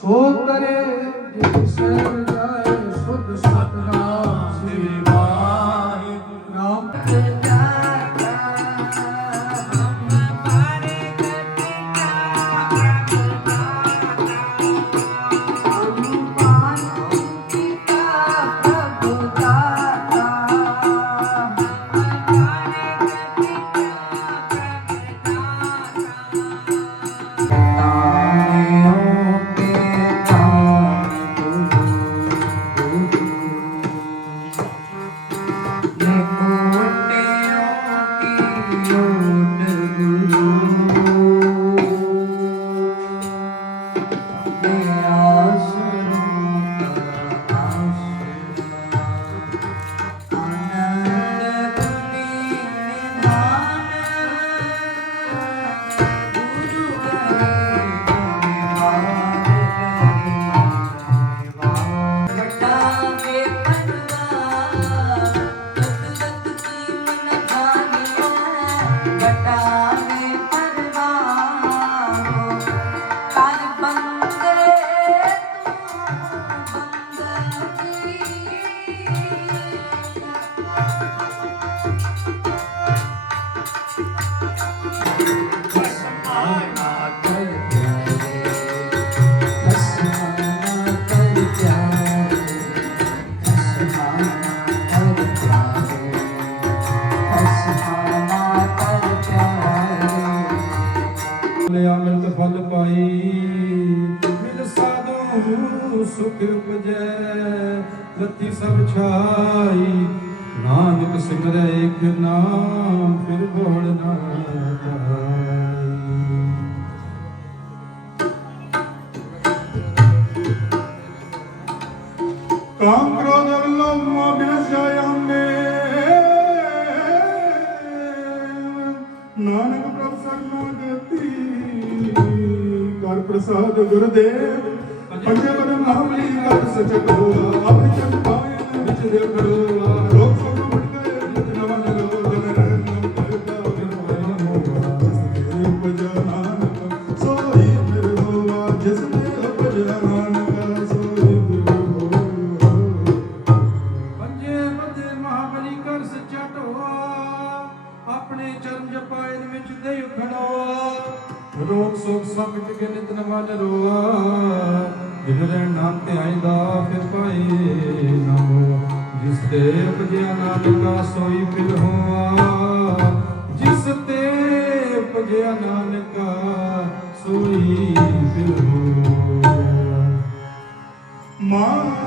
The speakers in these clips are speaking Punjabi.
So kare ਨੂੰ ਸੁਖ ਉਪਜੈ ਰਤੀ ਸਭ ਛਾਈ। ਨਾਨਕ ਸਿਮਰੈ ਇਕ ਨਾਮ, ਫਿਰ ਬੋੜ ਨਾਨਕ ਪ੍ਰਭ ਕਰ ਪ੍ਰਸਾਦ ਗੁਰਦੇਵ Thank you. ਭੇਜਿਆ ਨਾਨਕਾ ਸੋਈ ਮਾਂ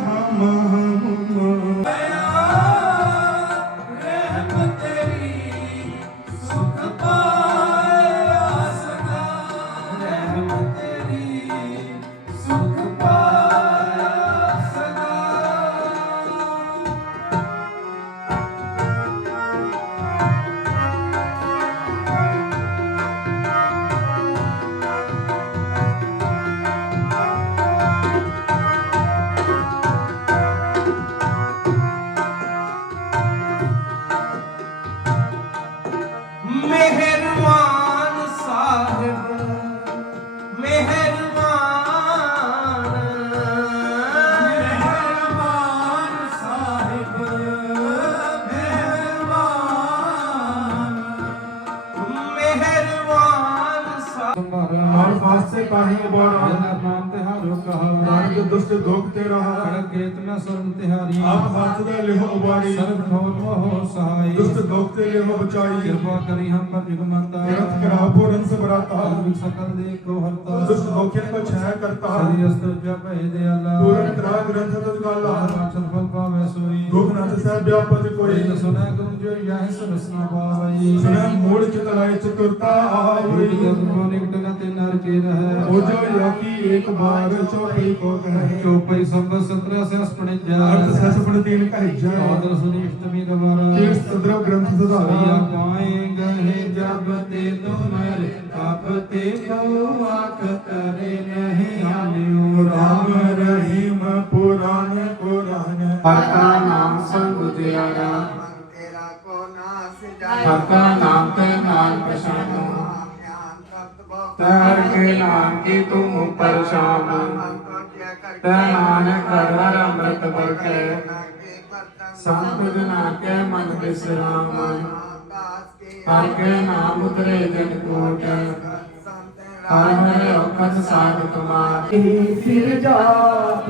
ਦੁਸ਼ਟ ਦੋਖ ਤੇ ਰਹਾ ਖੜਕ ਕੇਤ ਮੈਂ ਸਰਨ ਤਿਹਾਰੀ। ਆਪ ਹੱਥ ਦਾ ਲਿਹੋ ਉਬਾਰੀ। ਸਰਬ ਠੋਰ ਮੋਹ ਸਹਾਈ। ਦੁਸ਼ਟ ਦੋਖ ਤੇ ਲਿਹੋ ਬਚਾਈ। ਕਿਰਪਾ ਕਰੀ ਹਮ ਪਰ ਜੁਗਮੰਤਾ। ਕਿਰਤ ਕਰਾ ਪੂਰਨ ਸਬਰਾਤਾ ਸਕਲ ਦੇ ਕੋ ਹਰਤਾ। ਦੁਸ਼ਟ ਦੋਖਿਆਂ ਕੋ ਛਾਇਆ ਕਰਤਾ। ਸ੍ਰੀ ਅਸਤਰ ਜਪ ਹੈ ਦੇ ਅੱਲਾ ਪੂਰਨ ਤਰਾ ਗ੍ਰੰਥ ਤਦਗਾਲਾ ਆਚਲ ਫਲ ਪਾਵੇ ਸੋਈ। ਦੁਖ ਨਾਥ ਸਾਹਿਬ ਵਿਆਪਤ ਕੋਈ। ਸੁਨਾ ਗੁਣ ਜੋ ਯਾਹ ਸਰਸਨਾ ਪਾਵਈ ਸੁਣਾ ਮੂੜ ਚਤਰਾਏ ਚਤੁਰਤਾ ਆਵਈ ਕੋਈ ਜਗੋ ਨਿਕਟ ਨ ਤੇ ਨਰ ਕੇ ਰਹਿ। ਹੋ ਜੋ ਯਾਕੀ ਇੱਕ ਬਾਰ ਚੋਪਈ ਕੋ ਕਹੇ। ਚੋਪਈ ਸੰਬਤ 17 ਸੇ ਅਸਪਣੇ ਅਰਥ ਜਾ ਸਸ ਪੜ ਤੀਨ ਕਹਿ ਜੈ ਆਦਰ ਸੁਨੀ ਇਸ਼ਟਮੀ ਦਵਾਰਾ ਕੀਰਤ ਸਦਰਵ ਗ੍ਰੰਥ ਸਭਿਆ ਸਦਾਰਾ ਪਾਏ ਗਏ ਜਬ ਤੇ ਤੁਮਰ ਆਪ ਤੇ ਕੋ ਆਖ ਕਰੇ ਨਹੀਂ ਆਲਿਓ ਕੀ ਤੂੰ ਪਰਸ਼ਾਨ ਤੈ ਨਾਨਕ ਹਰ ਹਰ ਅੰਮ੍ਰਿਤ ਬਰਖੈ ਸੰਤ ਜਨਾ ਕੇ ਮਨ ਬਿਸਰਾਮ। ਹਰ ਕੇ ਨਾਮ ਉਤਰੇ ਜਨ ਕੋਟ। ਹਰ ਹਰ ਔਖਦ ਸਾਧ ਤੁਮਾਰ ਫਿਰ ਜਾਪ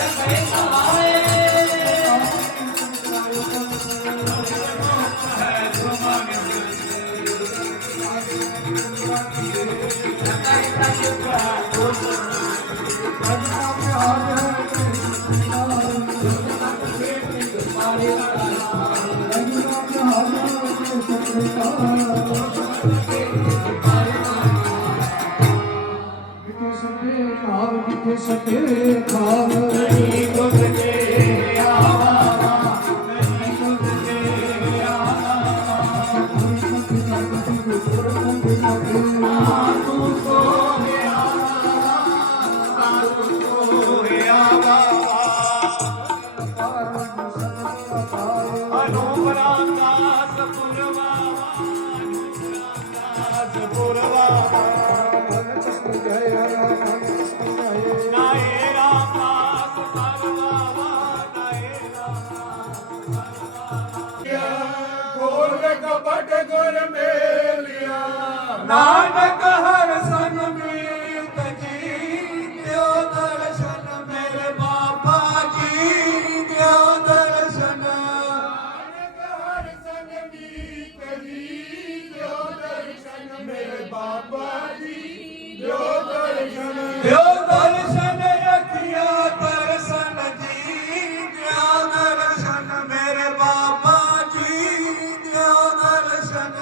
ਕਿਤੇ ਕਪਟ ਮੇਲਿਆ ਨਾਨਕ ਹਰ ਦਰਸ਼ਨ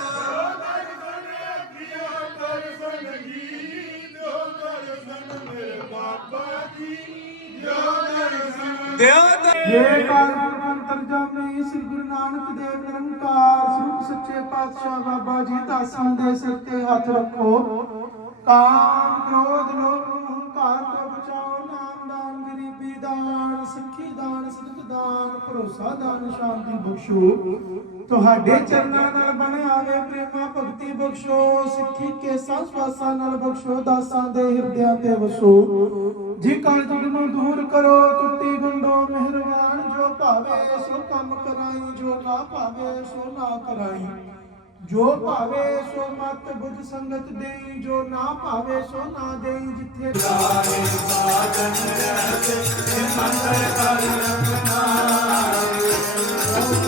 ਦਿਓ ਜੇ ਕਾਰਨ ਸ੍ਰੀ ਗੁਰੂ ਨਾਨਕ ਦੇਵ ਨਿਰੰਕਾਰ ਸਰੂਪ ਸੱਚੇ ਪਾਤਸ਼ਾਹ ਬਾਬਾ ਜੀ ਦਾਸਾਂ ਦੇ ਸਿਰ ਤੇ ਹੱਥ ਰੱਖੋ ਕਾਮ ਕ੍ਰੋਧ ਲੋਭ ਹੰਕਾਰ ਤੋਂ ਬਚਾਓ ਨਾਮ ਦਾਨ ਗਰੀਬੀ ਦਾਨ ਸਿੱਖੀ ਦਾਨ ਸਦਕ ਦਾਨ, ਭਰੋਸਾ ਦਾਨ, ਸ਼ਾਂਤੀ ਬਖਸ਼ੋ। ਤੁਹਾਡੇ ਚਰਨਾਂ ਨਾਲ ਬਣ ਆਵੇ ਪ੍ਰੇਮਾ ਭਗਤੀ ਬਖਸ਼ੋ, ਸਿੱਖੀ ਕੇ ਸਵਾਸਾਂ ਨਾਲ ਬਖਸ਼ੋ, ਦਾਸਾਂ ਦੇ ਹਿਰਦਿਆਂ ਤੇ ਵਸੋ। ਜੀ ਕਾਲ ਜੁਗ ਨੂੰ ਦੂਰ ਕਰੋ, ਟੁੱਟੀ ਗੁੰਡੋ ਮਿਹਰਬਾਨ, ਜੋ ਭਾਵੇ ਸੋ ਕੰਮ ਕਰਾਈ, ਜੋ ਨਾ ਭਾਵੇ ਸੋ ਨਾ ਕਰਾਈ। ਜੋ ਭਾਵੇ ਸੋ ਮਤ ਬੁੱਧ ਸੰਗਤ ਦੇਈ, ਜੋ ਨਾ ਭਾਵੇ ਸੋ ਨਾ ਦੇਈ, ਜਿੱਥੇ ਨਾਨਕ ਨਾਮ